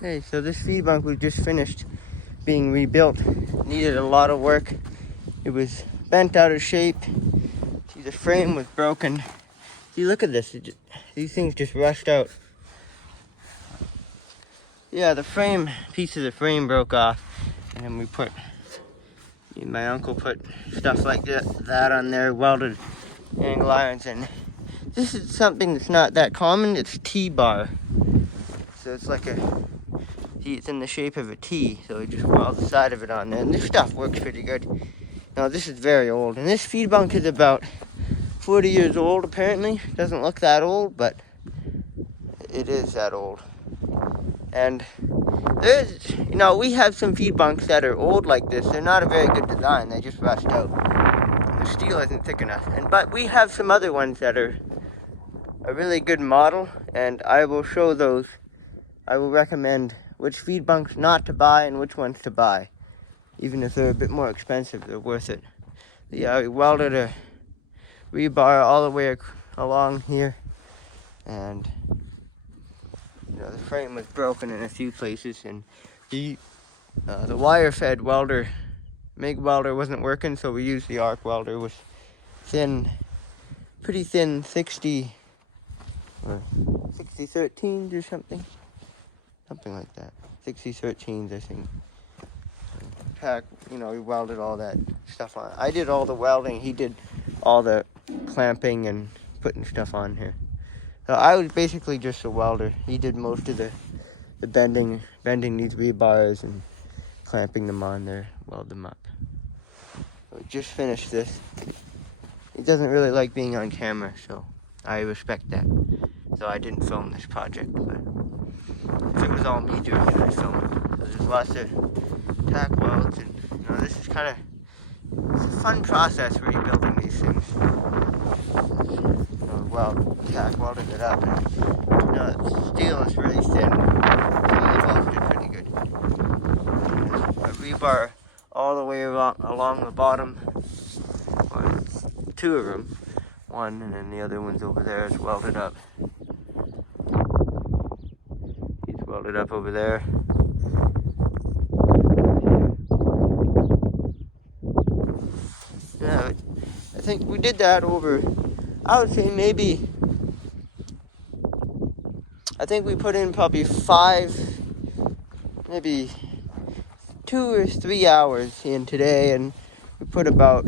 Hey, so this feed bunk was just finished being rebuilt. Needed a lot of work. It was bent out of shape. See, the frame was broken. See, look at this. These things just rushed out. Yeah, the frame, pieces of frame broke off. And then my uncle put stuff like that on there, welded angle irons. And this is something that's not that common. It's T-bar. So it's like it's in the shape of a T, so we just weld the side of it on there. And this stuff works pretty good. Now, this is very old, and this feed bunk is about 40 years old, apparently. Doesn't look that old, but it is that old. And we have some feed bunks that are old like this. They're not a very good design. They just rust out. The steel isn't thick enough. But we have some other ones that are a really good model, and I will show those. I will recommend which feed bunks not to buy and which ones to buy. Even if they're a bit more expensive, they're worth it. Yeah, we welded a rebar all the way along here, and the frame was broken in a few places, and the wire-fed welder, MIG welder, wasn't working, so we used the arc welder with pretty thin 60 or 60-13s or something like that. 60-13s, I think. We welded all that stuff on. I did all the welding. He did all the clamping and putting stuff on here. So I was basically just a welder. He did most of the bending these rebars and clamping them on there, weld them up. So we just finished this. He doesn't really like being on camera, so I respect that. So I didn't film this project, but if it was all me doing it, I'd film it. So there's lots of tack welds, and this is it's a fun process rebuilding these things. Tack welding it up, and the steel is really thin. Some of the bolts did pretty good. A rebar all the way along the bottom. Well, two of them. One, and then the other one's over there is welded up. He's welded up over there. Yeah, I think we did that over, I would say I think we put in probably 2 or 3 hours in today, and we put about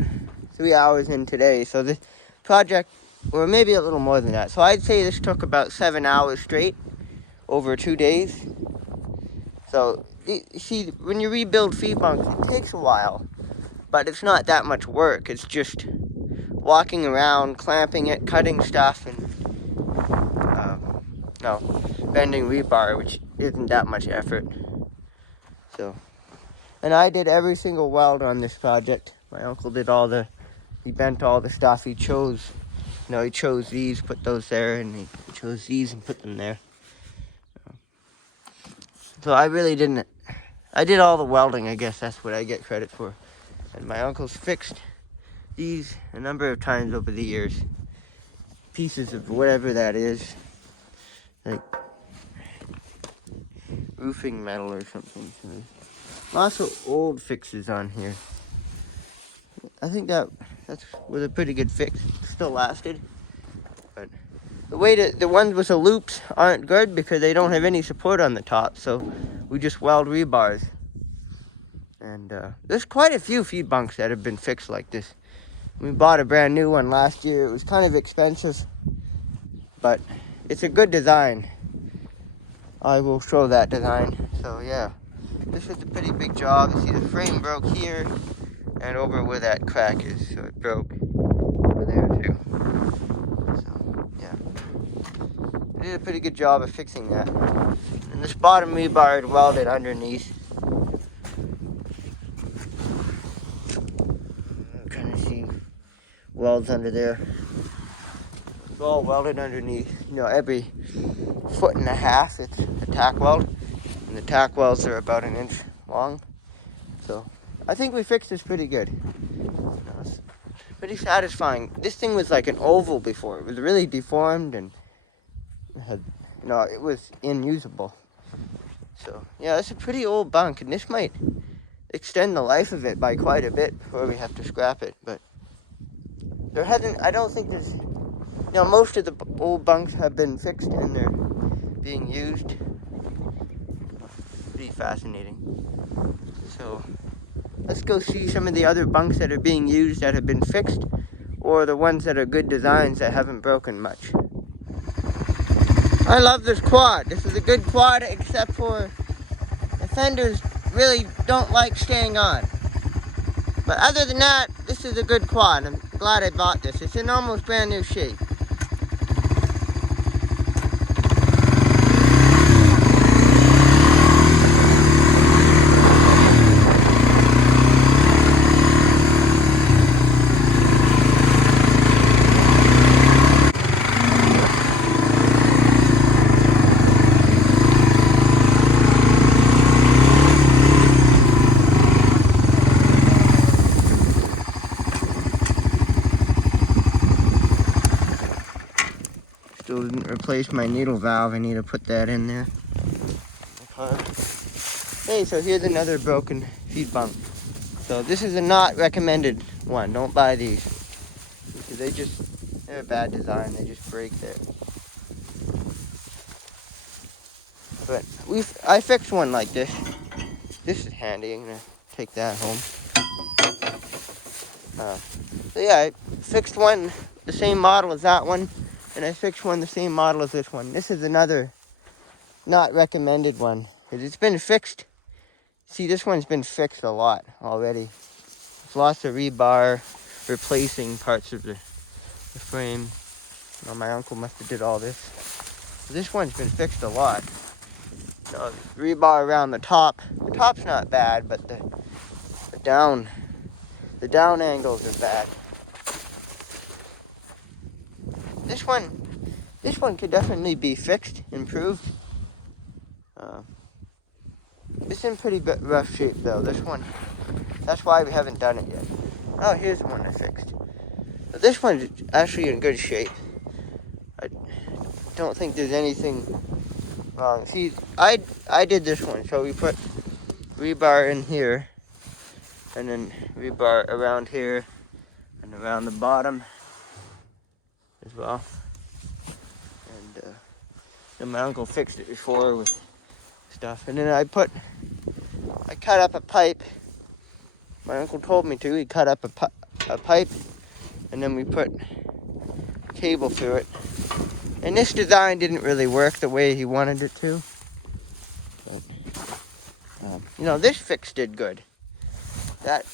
3 hours in today. So this project, or maybe a little more than that. So I'd say this took about 7 hours straight over 2 days. So see, when you rebuild feed bunks, it takes a while, but it's not that much work. It's just walking around, clamping it, cutting stuff, and bending rebar, which isn't that much effort. So, and I did every single weld on this project. My uncle did he bent all the stuff. He chose these, put those there, and he chose these and put them there. So I really didn't. I did all the welding, I guess that's what I get credit for. And my uncle's fixed these a number of times over the years. Pieces of whatever that is. Like roofing metal or something. So lots of old fixes on here. I think that was a pretty good fix. Still lasted. But the ones with the loops aren't good because they don't have any support on the top. So we just weld rebars. And there's quite a few feed bunks that have been fixed like this. We bought a brand new one last year. It was kind of expensive, but it's a good design. I will show that design. So yeah, this was a pretty big job. You see the frame broke here and over where that crack is. So it broke over there too. So yeah, I did a pretty good job of fixing that. And this bottom rebar is welded underneath. Welds under there. It's all welded underneath. Every 1.5 foot it's a tack weld, and the tack welds are about 1 inch long. So I think we fixed this pretty good. It's pretty satisfying. This thing was like an oval before. It was really deformed, and it was unusable. So yeah, it's a pretty old bunk, and this might extend the life of it by quite a bit before we have to scrap it. But there hasn't, I don't think there's, most of the old bunks have been fixed and they're being used. Pretty fascinating. So let's go see some of the other bunks that are being used that have been fixed, or the ones that are good designs that haven't broken much. I love this quad. This is a good quad, except for the fenders really don't like staying on. But other than that, this is a good quad. I'm glad I bought this. It's in almost brand new shape. Still didn't replace my needle valve. I need to put that in there. Hey, so here's another broken feed bunk. So this is a not recommended one. Don't buy these, because they're a bad design. They just break there. But I fixed one like this. This is handy. I'm gonna take that home. So yeah, I fixed one the same model as that one. And I fixed one the same model as this one. This is another not recommended one, because it's been fixed. See, this one's been fixed a lot already. There's lots of rebar replacing parts of the frame. My uncle must have did all this. This one's been fixed a lot. Rebar around the top. The top's not bad, but the down angles are bad. This one could definitely be fixed, improved. It's in pretty rough shape though, this one. That's why we haven't done it yet. Oh, here's the one I fixed. This one's actually in good shape. I don't think there's anything wrong. See, I did this one, so we put rebar in here, and then rebar around here, and around the bottom as well. And my uncle fixed it before with stuff. And then I cut up a pipe. My uncle told me to. He cut up a pipe, and then we put cable through it. And this design didn't really work the way he wanted it to. But, this fix did good. That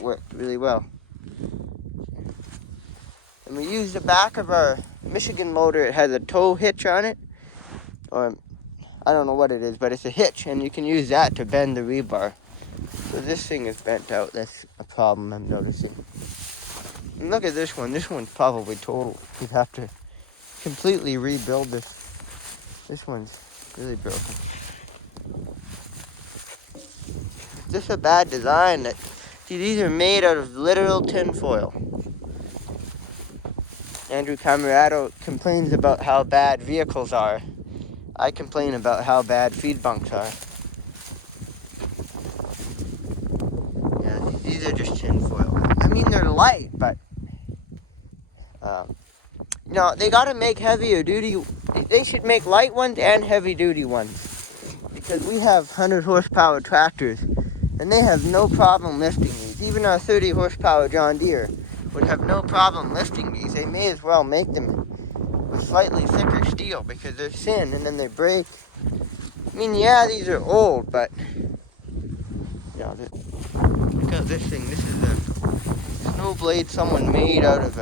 worked really well. And we used the back of our Michigan loader. It has a tow hitch on it, or I don't know what it is, but it's a hitch, and you can use that to bend the rebar. So this thing is bent out. That's a problem I'm noticing. And look at this one. This one's probably total. You'd have to completely rebuild this. This one's really broken. This is a bad design. See, these are made out of literal tinfoil. Andrew Camerado complains about how bad vehicles are. I complain about how bad feed bunks are. Yeah, these are just tinfoil. I mean, they're light, but they gotta make heavier duty. They should make light ones and heavy duty ones, because we have 100 horsepower tractors, and they have no problem lifting these. Even our 30 horsepower John Deere would have no problem lifting these. They may as well make them with slightly thicker steel, because they're thin and then they break. I mean, yeah, these are old, but look at this thing. This is a snow blade someone made out of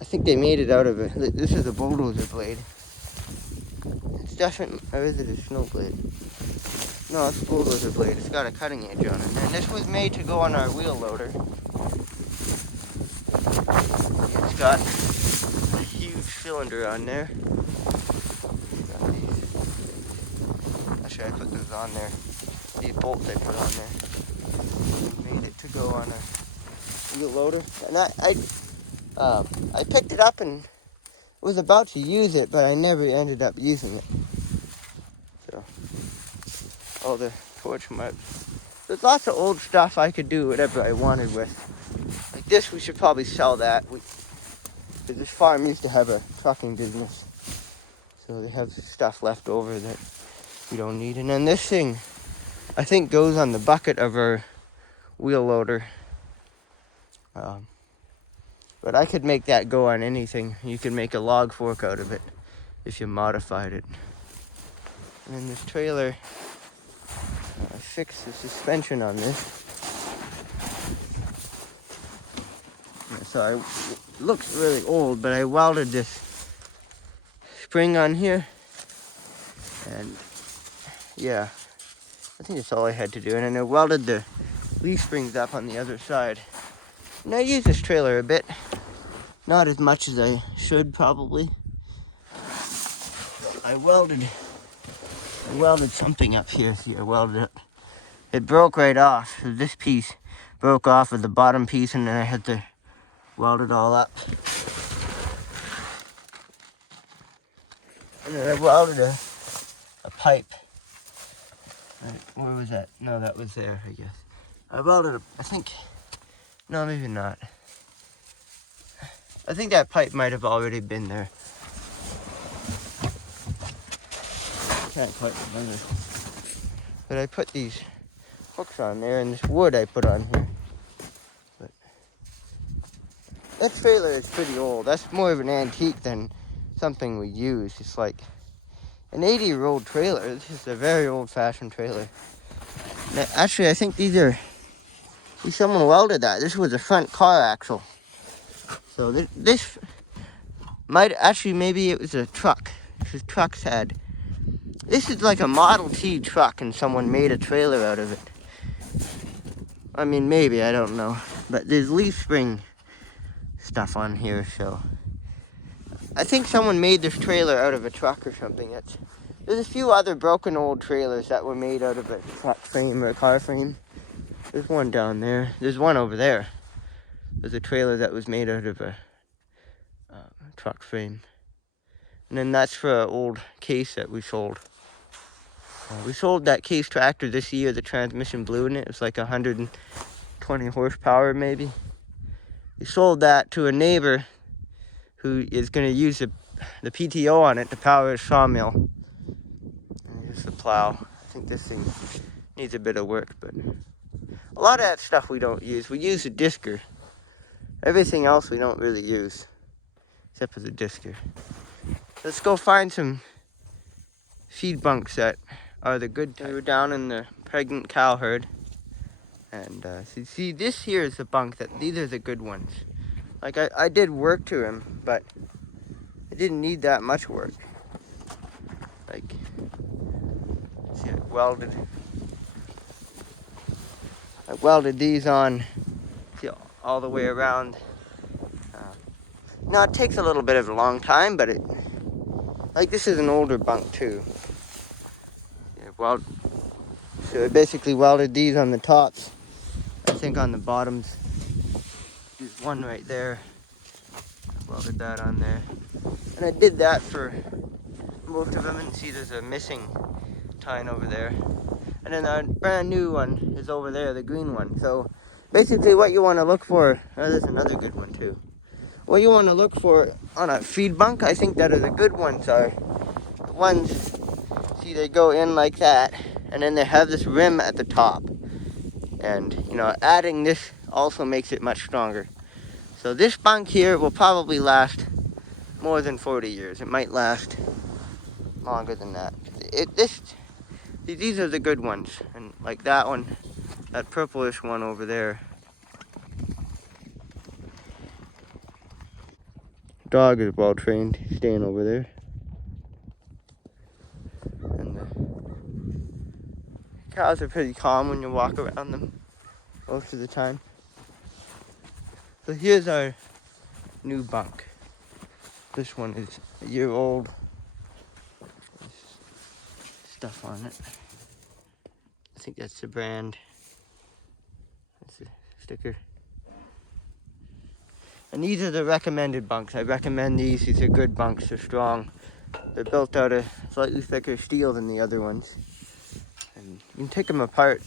I think they made it out of this is a bulldozer blade. It's definitely, or is it a snow blade? No, it's a bulldozer blade. It's got a cutting edge on it. And this was made to go on our wheel loader. It's got a huge cylinder on there. Actually, I put those on there. These bolts I put on there. Made it to go on a wheel loader. And I picked it up and was about to use it, but I never ended up using it. So, all the torch marks. There's lots of old stuff I could do whatever I wanted with. Like this, we should probably sell that. Because this farm used to have a trucking business. So they have stuff left over that we don't need. And then this thing, I think, goes on the bucket of our wheel loader. But I could make that go on anything. You could make a log fork out of it if you modified it. And then this trailer, I fixed the suspension on this. So it looks really old, but I welded this spring on here. And yeah, I think that's all I had to do. And then I welded the leaf springs up on the other side. And I use this trailer a bit. Not as much as I should, probably. I welded something up here. See, I welded it. It broke right off. So this piece broke off of the bottom piece, and then I had to weld it all up. And then I welded a pipe. Where was that? No, that was there, I guess. I welded I think, no, maybe not. I think that pipe might have already been there. Can't quite remember. But I put these hooks on there, and this wood I put on here. But that trailer is pretty old. That's more of an antique than something we use. It's like an 80-year-old trailer. This is a very old-fashioned trailer. Now, actually, I think someone welded that. This was a front car axle. So this might, actually, maybe it was a truck. Because trucks had, this is like a Model T truck, and someone made a trailer out of it. I mean, maybe, I don't know. But there's leaf spring stuff on here, so I think someone made this trailer out of a truck or something. There's a few other broken old trailers that were made out of a truck frame or a car frame. There's one down there. There's one over there. There's a trailer that was made out of a truck frame. And then that's for an old case that we sold. We sold that case tractor this year. The transmission blew in it. It was like 120 horsepower maybe. We sold that to a neighbor who is going to use the PTO on it to power his sawmill. And here's the plow. I think this thing needs a bit of work, but a lot of that stuff we don't use. We use a disker. Everything else we don't really use, except for the disker. Let's go find some feed bunks that are the good type. We were down in the pregnant cow herd. And see, this here is the bunk these are the good ones. Like, I did work to him, but I didn't need that much work. Like, see, I welded these on, see, all the way around. Now, it takes a little bit of a long time, but like, this is an older bunk, too. Yeah, so I basically welded these on the tops. I think on the bottoms. There's one right there. Welded that on there. And I did that for most of them. And see, there's a missing tine over there. And then a brand new one is over there, the green one. So basically what you want to look for, there's another good one too. What you want to look for on a feed bunk, I think that are the good ones, are the ones, see, they go in like that. And then they have this rim at the top. And, you know, adding this also makes it much stronger. So this bunk here will probably last more than 40 years. It might last longer than that. These are the good ones. And like that one, that purplish one over there. Dog is well trained, he's staying over there. And the cows are pretty calm when you walk around them most of the time. So here's our new bunk. This one is a year old. There's stuff on it. I think that's the brand. That's the sticker. And these are the recommended bunks. I recommend these. These are good bunks. They're strong. They're built out of slightly thicker steel than the other ones. And you can take them apart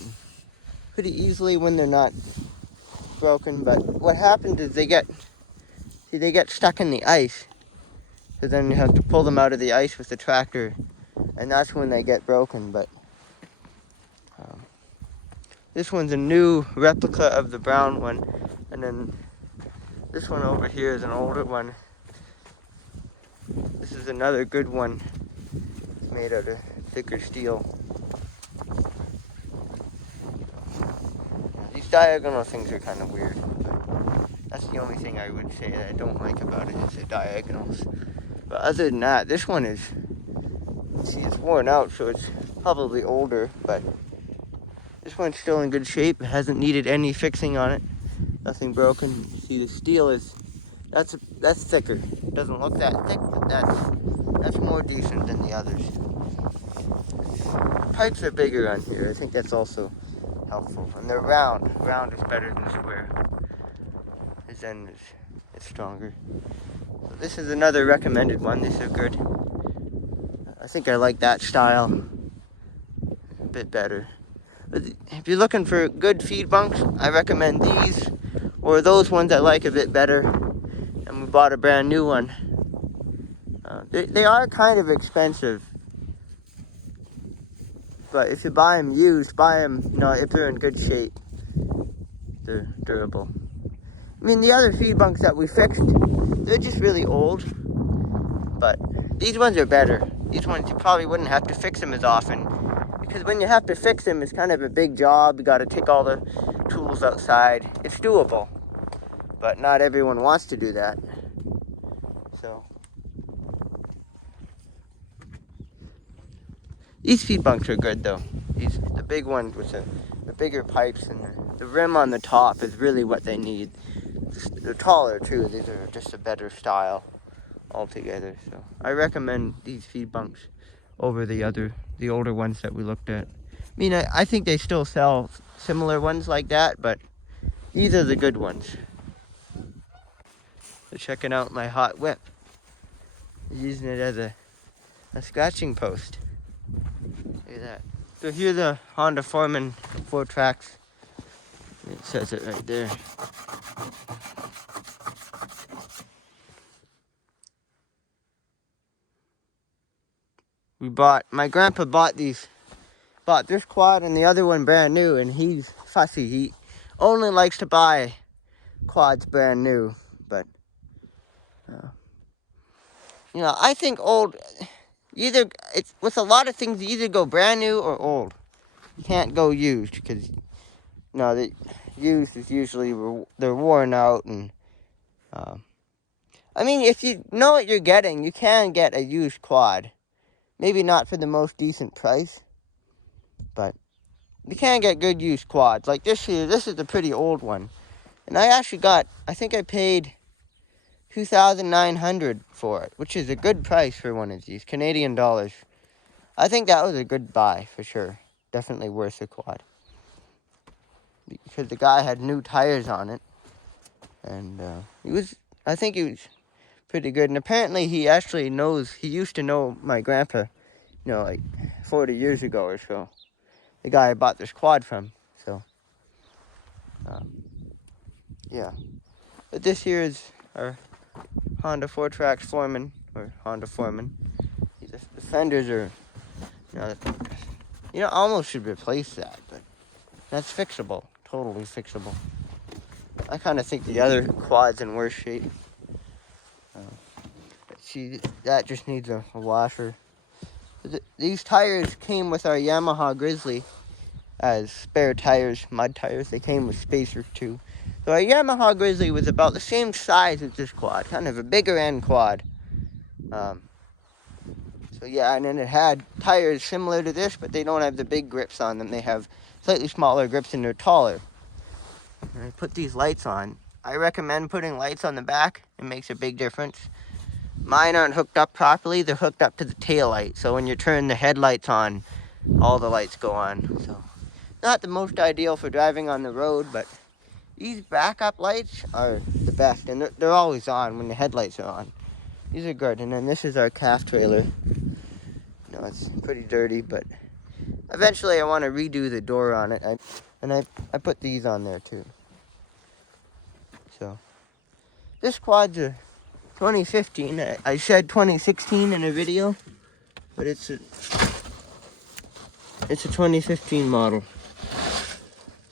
pretty easily when they're not broken, but what happens is they get stuck in the ice. So then you have to pull them out of the ice with the tractor, and that's when they get broken. But this one's a new replica of the brown one, and then this one over here is an older one. This is another good one. It's made out of thicker steel. These diagonal things are kind of weird. That's the only thing I would say that I don't like about it, is the diagonals. But other than that, this one is, see, it's worn out, so it's probably older, but this one's still in good shape. It hasn't needed any fixing on it. Nothing broken. See, the steel is, that's thicker. It doesn't look that thick, but that's more decent than the others. The pipes are bigger on here. I think that's also helpful. And they're round. Round is better than square. This end is stronger. So this is another recommended one. These are good. I think I like that style a bit better. But if you're looking for good feed bunks, I recommend these or those ones I like a bit better. And we bought a brand new one. They are kind of expensive, but if you buy them used, buy them, if they're in good shape. They're durable. I mean, the other feed bunks that we fixed, they're just really old, but these ones are better. These ones, you probably wouldn't have to fix them as often, because when you have to fix them, it's kind of a big job. You got to take all the tools outside. It's doable, but not everyone wants to do that. So these feed bunks are good though. The big ones with the bigger pipes, and the rim on the top is really what they need. They're taller too. These are just a better style altogether. So I recommend these feed bunks over the older ones that we looked at. I mean, I think they still sell similar ones like that, but these are the good ones. So checking out my hot whip. Using it as a scratching post. Look at that. So here's the Honda Foreman 4 tracks. It says it right there. My grandpa bought this quad and the other one brand new, and he's fussy. He only likes to buy quads brand new, but I think old, with a lot of things, you either go brand new or old. You can't go used, because the used is usually they're worn out, and I mean, if you know what you're getting, you can get a used quad. Maybe not for the most decent price, but you can get good used quads. Like this here, this is a pretty old one. And I think I paid $2,900 for it, which is a good price for one of these, Canadian dollars. I think that was a good buy, for sure. Definitely worth a quad. Because the guy had new tires on it. And I think he was pretty good. And apparently he used to know my grandpa, like 40 years ago or so. The guy I bought this quad from. So, yeah. But this here is our Honda 4-Trax Foreman, or Honda Foreman. The fenders are, almost should replace that, but that's fixable. Totally fixable. I kind of think the other quad's in worse shape. See, that just needs a washer. These tires came with our Yamaha Grizzly as spare tires, mud tires. They came with spacers too. So our Yamaha Grizzly was about the same size as this quad, kind of a bigger end quad. So yeah, and then it had tires similar to this, but they don't have the big grips on them. They have slightly smaller grips and they're taller. And I put these lights on. I recommend putting lights on the back. It makes a big difference. Mine aren't hooked up properly. They're hooked up to the tail light. So when you turn the headlights on, all the lights go on. So not the most ideal for driving on the road, but these backup lights are the best. And they're always on when the headlights are on. These are good. And then this is our calf trailer. You know, it's pretty dirty, but eventually I want to redo the door on it. I put these on there too. So this quad's a 2015. I said 2016 in a video, but it's a 2015 model.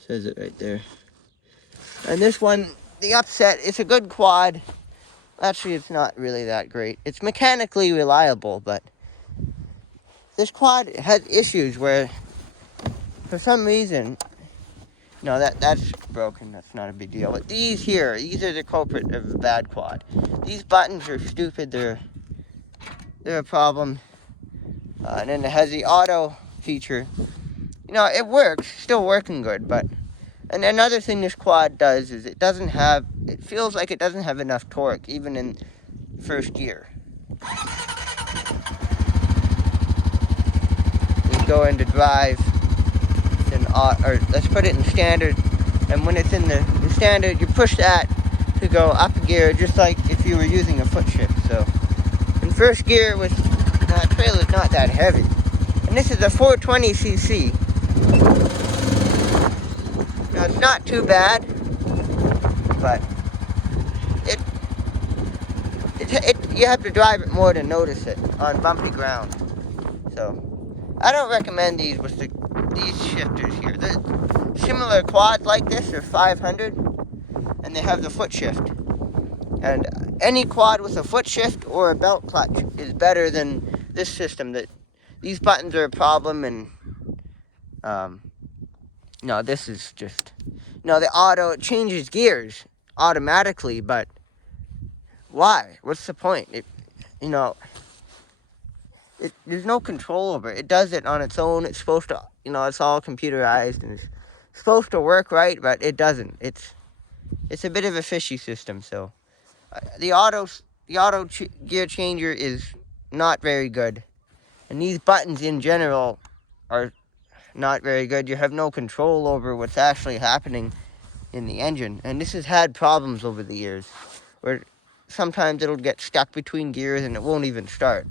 Says it right there. And this one, the upset, it's a good quad. Actually, it's not really that great. It's mechanically reliable, but this quad has issues where, for some reason, no, that's broken. That's not a big deal. But these are the culprit of a bad quad. These buttons are stupid. They're a problem. And then it has the auto feature. You know, it works, still working good, but... And another thing this quad does is it feels like it doesn't have enough torque, even in first gear. You go into drive, or let's put it in standard, and when it's in the standard, you push that to go up a gear, just like if you were using a foot shift. So, in first gear, that trailer's not that heavy. And this is a 420cc. Now, it's not too bad, but you have to drive it more to notice it on bumpy ground. So, I don't recommend these with these shifters here. The similar quads like this are 500, and they have the foot shift. And any quad with a foot shift or a belt clutch is better than this system. These buttons are a problem, and no, this is just... No, the auto, it changes gears automatically, but why? What's the point? There's no control over it. It does it on its own. It's supposed to, it's all computerized, and it's supposed to work right, but it doesn't. It's a bit of a fishy system, so... The auto gear changer is not very good. And these buttons in general are not very good. You have no control over what's actually happening in the engine. And this has had problems over the years, where sometimes it'll get stuck between gears and it won't even start.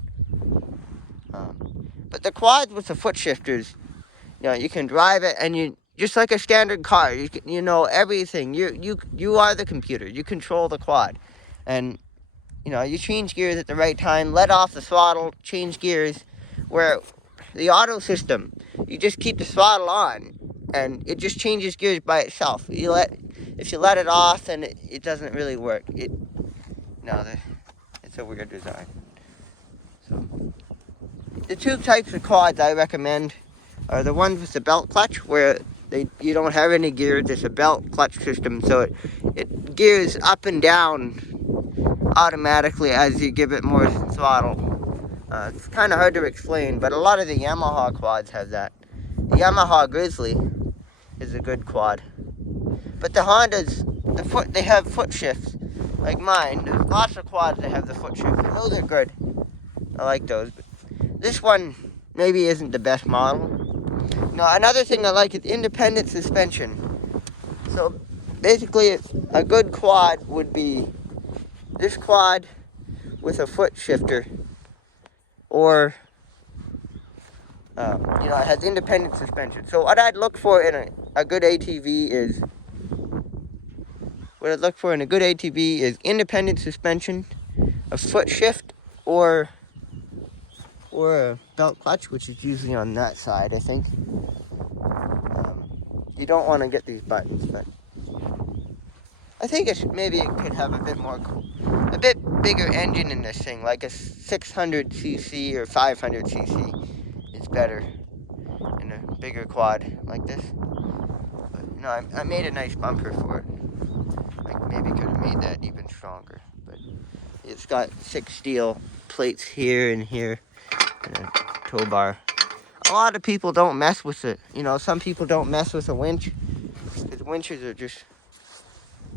But the quads with the foot shifters, you can drive it, and just like a standard car, you know everything. You are the computer. You control the quad. And, you change gears at the right time, let off the throttle, change gears, where the auto system, you just keep the throttle on, and it just changes gears by itself. If you let it off, then it doesn't really work. It's a weird design. So, the two types of quads I recommend are the ones with the belt clutch, where you don't have any gears. It's a belt clutch system, so it gears up and down automatically as you give it more throttle. It's kind of hard to explain, but a lot of the Yamaha quads have that. The Yamaha Grizzly is a good quad. But the Hondas, they have foot shifts, like mine. There's lots of quads that have the foot shift. Those are good. I like those. But this one maybe isn't the best model. Another thing I like is independent suspension. So basically, a good quad would be this quad with a foot shifter, or it has independent suspension. So what I'd look for in a good ATV is independent suspension, a foot shift, or a belt clutch, which is usually on that side, I think. You don't want to get these buttons, but I think maybe it could have a bit bigger engine in this thing, like a 600cc or 500cc is better in a bigger quad like this. But I made a nice bumper for it. I maybe could have made that even stronger, but it's got 6 steel plates here and here, and a tow bar. A lot of people don't mess with it. Some people don't mess with a winch, because winches are just...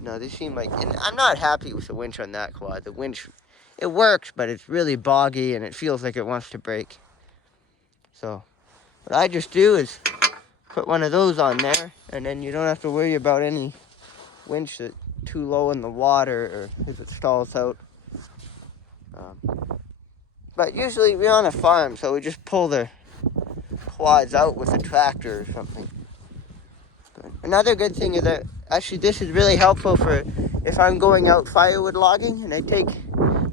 they seem like... And I'm not happy with the winch on that quad. The winch, it works, but it's really boggy, and it feels like it wants to break. So, what I just do is put one of those on there, and then you don't have to worry about any winch that's too low in the water, or if it stalls out. But usually we're on a farm, so we just pull the quads out with a tractor or something. But another good thing is that actually this is really helpful for if I'm going out firewood logging and I take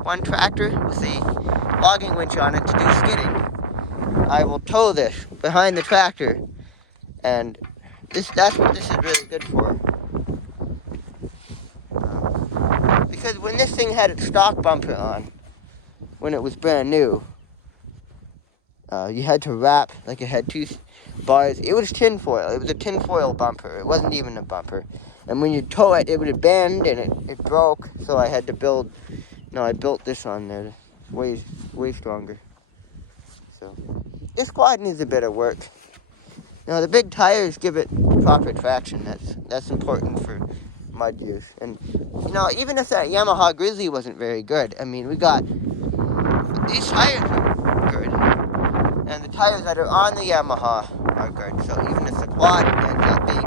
one tractor with the logging winch on it to do skidding. I will tow this behind the tractor, and that's what this is really good for. Because when this thing had its stock bumper on, when it was brand new, you had to wrap, like it had two bars. It was tinfoil. It was a tinfoil bumper. It wasn't even a bumper. And when you tow it, it would bend and it broke. So I had to build, I built this on there. Way stronger. So this quad needs a bit of work. Now the big tires give it proper traction. That's important for mud use. And even if that Yamaha Grizzly wasn't very good, I mean, we got these tires are good, and the tires that are on the Yamaha are good. So even if the quad ends up being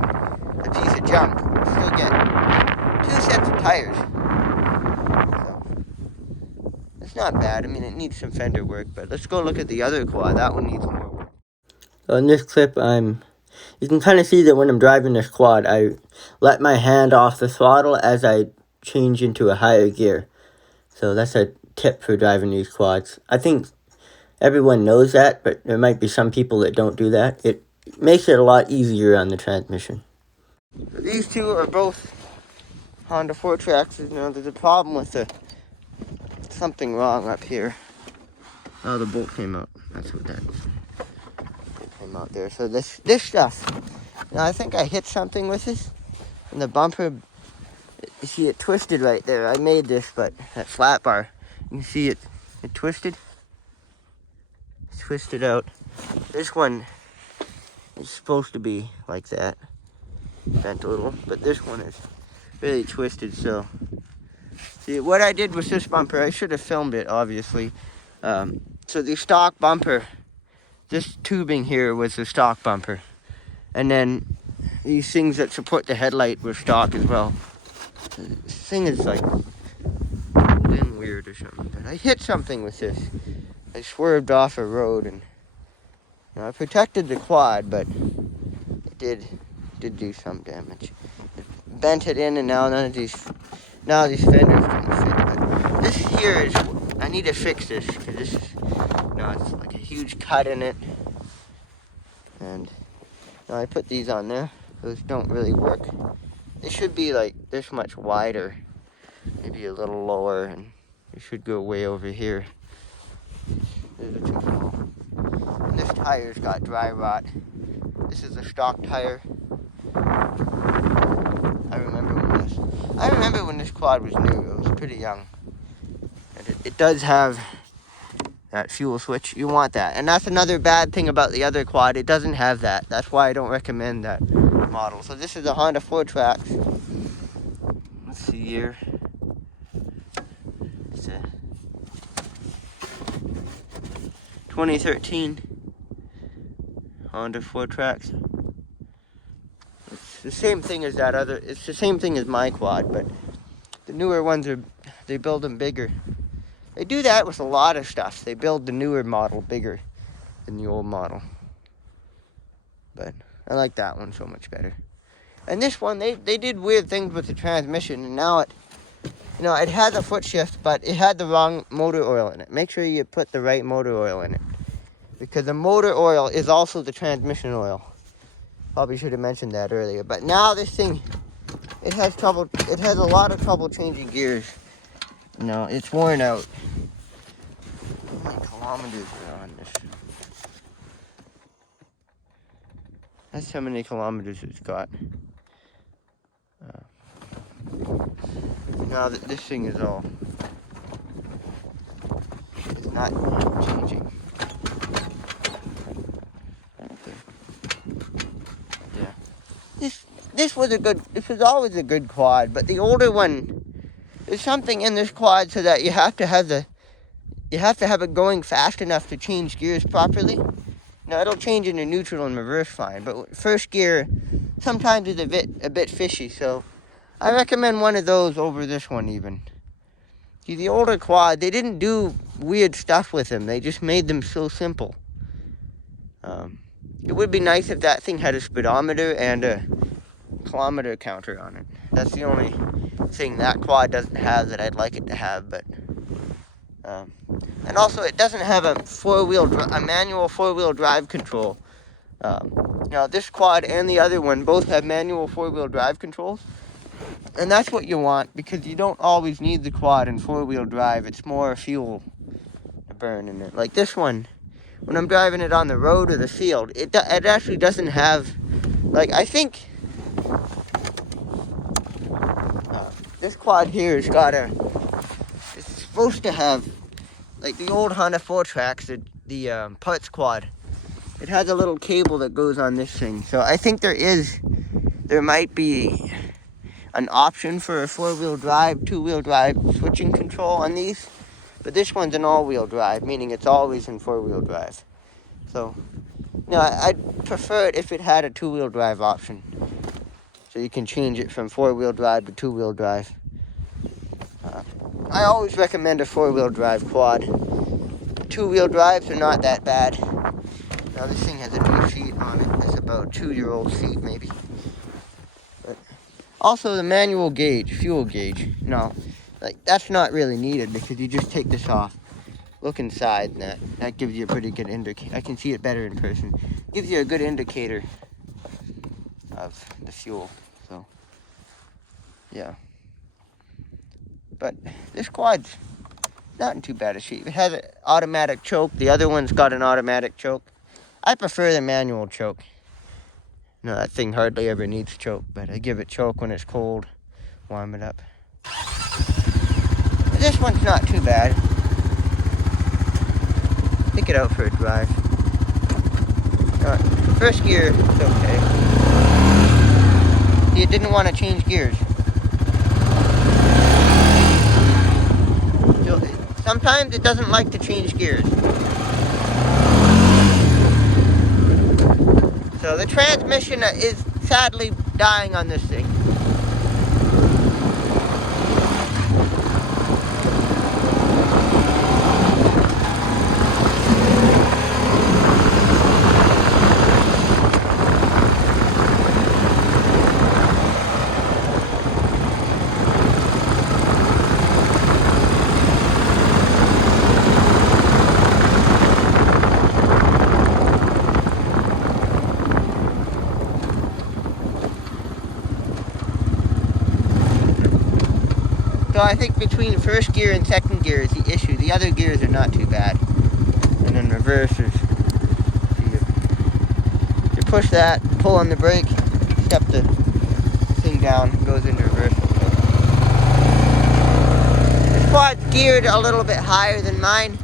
a piece of junk, we still get 2 sets of tires. So it's not bad. I mean, it needs some fender work, but let's go look at the other quad. That one needs more work. So in this clip, you can kind of see that when I'm driving this quad, I let my hand off the throttle as I change into a higher gear. So that's a tip for driving these quads. I think everyone knows that, but there might be some people that don't do that. It makes it a lot easier on the transmission. These two are both Honda 4-Tracks. There's a problem with something wrong up here. Oh, the bolt came out. That's what that is. Out there. So this stuff, I think I hit something with this, and the bumper, you see it twisted right there. I made this, but that flat bar, you can see it twisted. It's twisted out. This one is supposed to be like that, bent a little, but this one is really twisted. So see what I did with this bumper, I should have filmed it, obviously. So the stock bumper, this tubing here was the stock bumper. And then these things that support the headlight were stock as well. This thing is like been weird or something. But I hit something with this. I swerved off a road and I protected the quad, but it did do some damage. It bent it in, and now these fenders don't fit. But this here is, I need to fix this, because this is, it's like a huge cut in it. And I put these on there. Those don't really work. They should be like this much wider, maybe a little lower, and they should go way over here. These are too small. And this tire's got dry rot. This is a stock tire. I remember when this quad was new. It was pretty young. And it does have that fuel switch. You want that. And that's another bad thing about the other quad. It doesn't have that. That's why I don't recommend that model. So this is a Honda 4-Tracks. Let's see here. It's a 2013 Honda 4-Tracks. It's the same thing as that other. It's the same thing as my quad, but the newer ones they build them bigger. They do that with a lot of stuff. They build the newer model bigger than the old model. But I like that one so much better. And this one, they did weird things with the transmission, and now it had the foot shift, but it had the wrong motor oil in it. Make sure you put the right motor oil in it, because the motor oil is also the transmission oil. Probably should have mentioned that earlier. But now this thing, it has a lot of trouble changing gears. It's worn out. How many kilometers are on this? That's how many kilometers it's got. Now that this thing is it's not changing. Yeah. This was always a good quad, but the older one, there's something in this quad so that you have to have it going fast enough to change gears properly. Now it'll change into neutral and reverse fine, but first gear sometimes is a bit fishy, so I recommend one of those over this one even. See, the older quad, they didn't do weird stuff with them. They just made them so simple. It would be nice if that thing had a speedometer and a kilometer counter on it. That's the only thing that quad doesn't have that I'd like it to have. But and also, it doesn't have a manual four-wheel drive control. Now, this quad and the other one both have manual four-wheel drive controls. And that's what you want, because you don't always need the quad in four-wheel drive. It's more fuel to burn in it. Like this one, when I'm driving it on the road or the field, it actually doesn't have, like, I think this quad here has got it's supposed to have, like the old Honda 4-Tracks, the parts quad. It has a little cable that goes on this thing. So I think there might be an option for a four-wheel drive, two-wheel drive switching control on these. But this one's an all-wheel drive, meaning it's always in four-wheel drive. So, I'd prefer it if it had a two-wheel drive option. So you can change it from four-wheel drive to two-wheel drive. I always recommend a four-wheel drive quad. Two-wheel drives are not that bad. Now this thing has a new seat on it. It's about a 2-year-old seat maybe. But also the manual gauge, fuel gauge. No, like that's not really needed because you just take this off. Look inside and that gives you a pretty good indicator. I can see it better in person. Gives you a good indicator of the fuel. So yeah. But this quad's not in too bad a shape. It has an automatic choke. The other one's got an automatic choke. I prefer the manual choke. No, that thing hardly ever needs choke, but I give it choke when it's cold, warm it up. But this one's not too bad. Take it out for a drive. First gear, it's okay. See, it didn't want to change gears. Sometimes it doesn't like to change gears. So the transmission is sadly dying on this thing. So I think between first gear and second gear is the issue. The other gears are not too bad. And then reverse is, you push that, pull on the brake, step the thing down, it goes into reverse. This quad's geared a little bit higher than mine,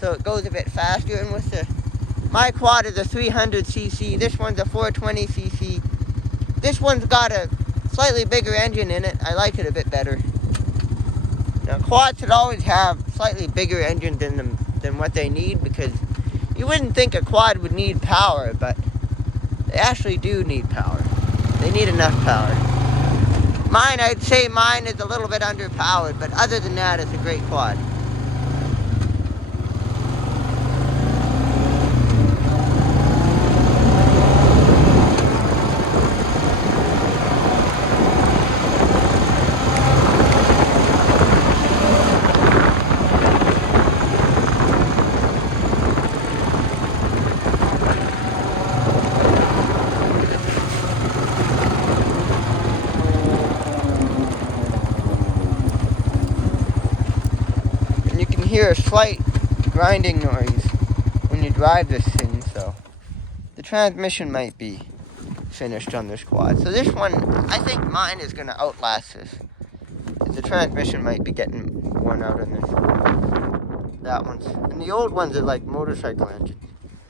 so it goes a bit faster. And with my quad is a 300cc, this one's a 420cc. This one's got a slightly bigger engine in it. I like it a bit better. Now, quads should always have slightly bigger engines in them than what they need, because you wouldn't think a quad would need power, but they actually do need power. They need enough power. I'd say mine is a little bit underpowered, but other than that, it's a great quad. Hear a slight grinding noise when you drive this thing, so the transmission might be finished on this quad. So this one, I think mine is going to outlast this. The transmission might be getting worn out on this. That one's, and the old ones are like motorcycle engines.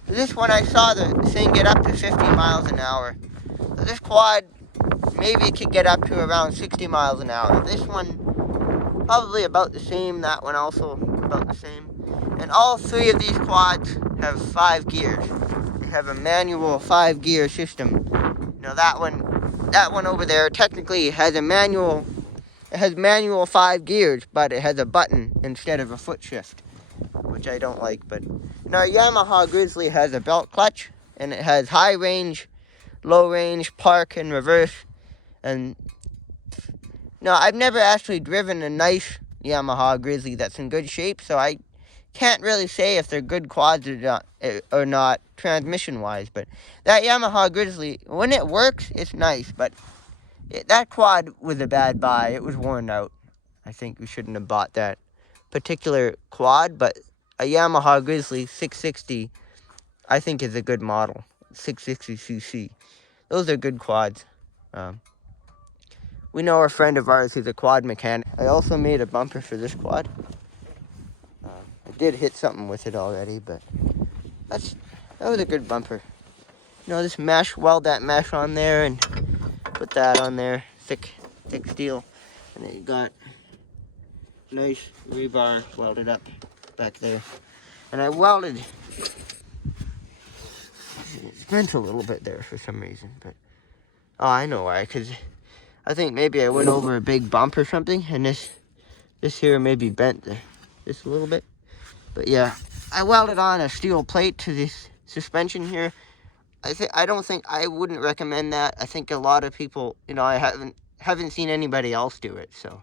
So this one, I saw the thing get up to 50 miles an hour. So this quad, maybe it could get up to around 60 miles an hour. This one, probably about the same. That one also about the same. And all three of these quads have 5 gears. They have a manual 5-gear system. Now that one over there technically has a manual It has manual 5 gears, but it has a button instead of a foot shift, which I don't like. But now Yamaha Grizzly has a belt clutch, and it has high range, low range, park, and reverse. And no, I've never actually driven a nice Yamaha Grizzly that's in good shape, so I can't really say if they're good quads or not transmission-wise. But that Yamaha Grizzly, when it works, it's nice. But that quad was a bad buy. It was worn out. I think we shouldn't have bought that particular quad. But a Yamaha Grizzly 660, I think, is a good model. 660cc. Those are good quads. We know a friend of ours who's a quad mechanic. I also made a bumper for this quad. I did hit something with it already, but that was a good bumper. You know, this mesh, weld that mesh on there and put that on there. Thick steel. And then you got nice rebar welded up back there. And I welded. It bent a little bit there for some reason, but oh, I know why. Because I think maybe I went over a big bump or something, and this here maybe bent there just a little bit. But yeah, I welded on a steel plate to this suspension here. I wouldn't recommend that. I think a lot of people, you know, I haven't seen anybody else do it, so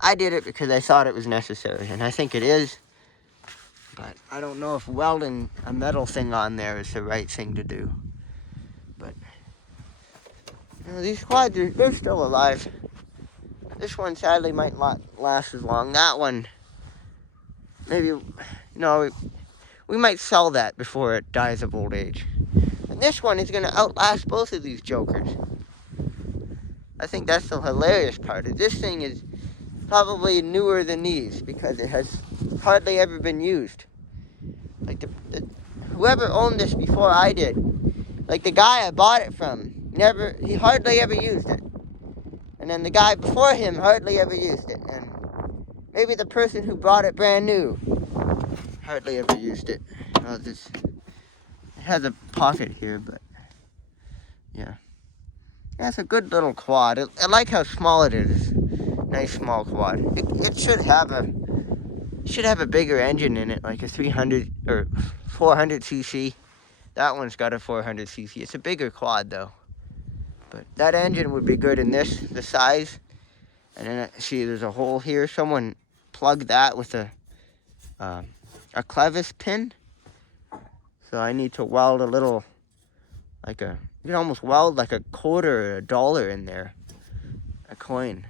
I did it because I thought it was necessary, and I think it is. But I don't know if welding a metal thing on there is the right thing to do. But you know, these quads they're still alive. This one sadly might not last as long. That one, maybe, you know, we might sell that before it dies of old age. And this one is going to outlast both of these jokers. I think that's the hilarious part. This thing is probably newer than these because it has hardly ever been used. Like whoever owned this before I did, like the guy I bought it from, he hardly ever used it. And then the guy before him hardly ever used it. And maybe the person who bought it brand new hardly ever used it. Well, it has a pocket here, but yeah. That's a good little quad. I like how small it is. Nice small quad. It should have a bigger engine in it, like a 300 or 400cc. That one's got a 400cc. It's a bigger quad though. But that engine would be good in the size. And then see, there's a hole here. Someone plugged that with a clevis pin. So I need to weld a little, you can almost weld like a quarter or $1 in there, a coin.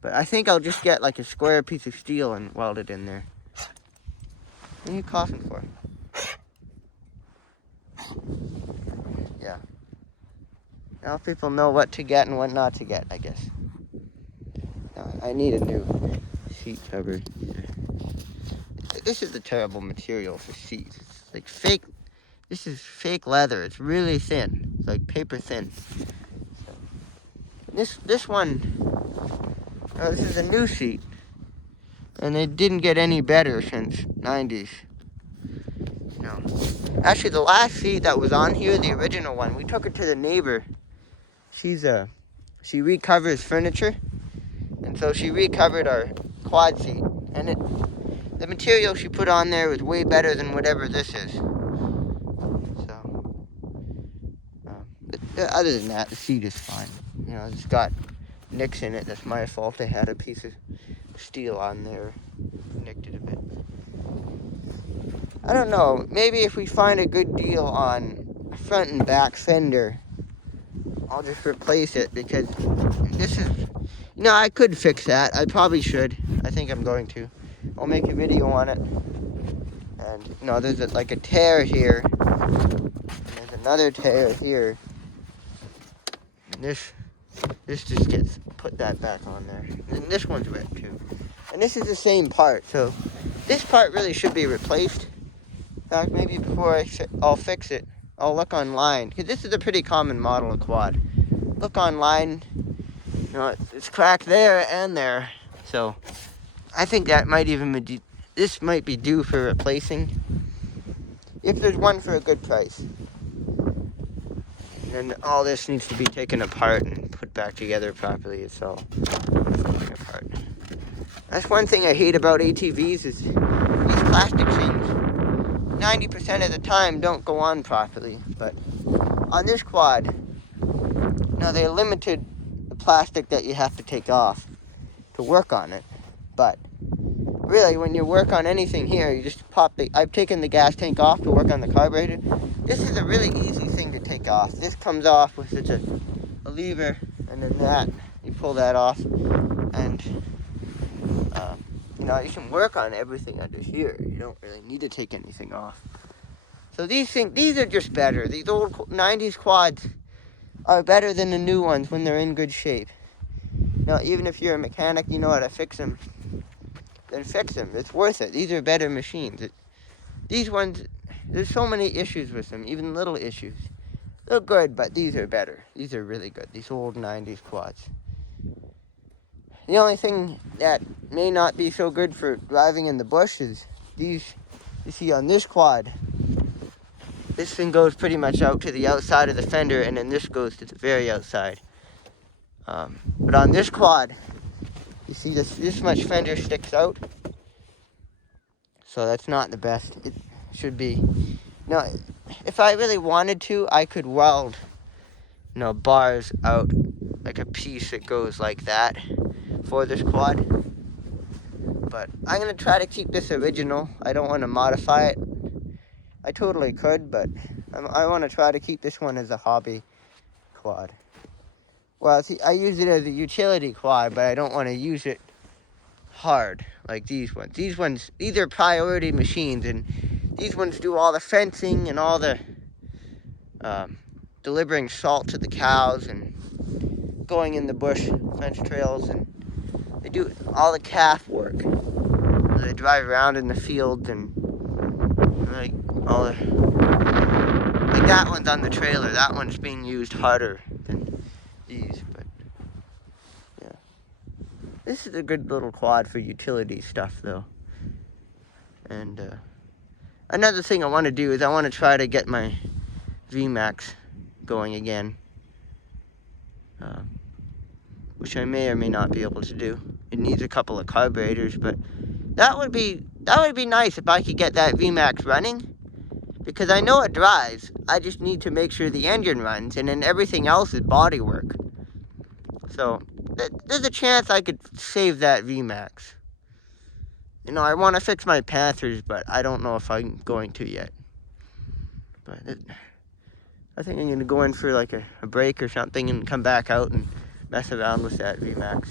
But I think I'll just get like a square piece of steel and weld it in there. What are you coughing for? Yeah. Now people know what to get and what not to get, I guess. Now, I need a new seat cover. This is a terrible material for seats. It's like fake. This is fake leather. It's really thin. It's like paper thin. So, this one. This is a new seat, and it didn't get any better since '90s. No, actually, the last seat that was on here, the original one, we took it to the neighbor. She recovers furniture, and so she recovered our quad seat, and the material she put on there was way better than whatever this is. So, other than that, the seat is fine. You know, it's got nicks in it. That's my fault. I had a piece of steel on there, nicked it a bit. I don't know. Maybe if we find a good deal on a front and back fender, I'll just replace it because this is, you know, I could fix that. I probably should. I think I'm going to. I'll make a video on it. And you know, there's like a tear here, and there's another tear here. And this just gets put that back on there. And this one's ripped too. And this is the same part, so this part really should be replaced. In fact, maybe before I'll fix it, I'll look online, because this is a pretty common model of quad. Look online, you know, it's cracked there and there. So I think that might even be, this might be due for replacing, if there's one for a good price. And all this needs to be taken apart and put back together properly, so But that's one thing I hate about ATVs is these plastic things 90% of the time don't go on properly. But on this quad, they're limited the plastic that you have to take off to work on it. But really, when you work on anything here, you just pop I've taken the gas tank off to work on the carburetor. This is a really easy thing to take off. This comes off with such a lever, and then you pull that off, and you can work on everything under here. You don't really need to take anything off. So these are just better. These old 90s quads are better than the new ones when they're in good shape. Now, even if you're a mechanic, you know how to fix them, then fix them. It's worth it. These are better machines. These ones, there's so many issues with them, even little issues. They're good, but these are better. These are really good, these old 90s quads. The only thing that may not be so good for driving in the bush is these, you see on this quad, this thing goes pretty much out to the outside of the fender, and then this goes to the very outside. But on this quad, you see this much fender sticks out. So that's not the best. It should be. Now, if I really wanted to, I could weld, bars out, like a piece that goes like that for this quad. But I'm going to try to keep this original. I don't want to modify it. I totally could, but I want to try to keep this one as a hobby quad. Well, see, I use it as a utility quad, but I don't want to use it hard like these ones. These are priority machines, and these ones do all the fencing and all the delivering salt to the cows and going in the bush fence trails, and they do all the calf work. They drive around in the fields and like that one's on the trailer. That one's being used harder than these, but yeah. This is a good little quad for utility stuff, though. And another thing I want to do is I want to try to get my VMAX going again, which I may or may not be able to do. It needs a couple of carburetors, but that would be nice if I could get that VMAX running, because I know it drives. I just need to make sure the engine runs, and then everything else is body work. So there's a chance I could save that VMAX. I want to fix my Panthers, but I don't know if I'm going to yet. But I think I'm going to go in for like a break or something and come back out and mess around with that VMAX.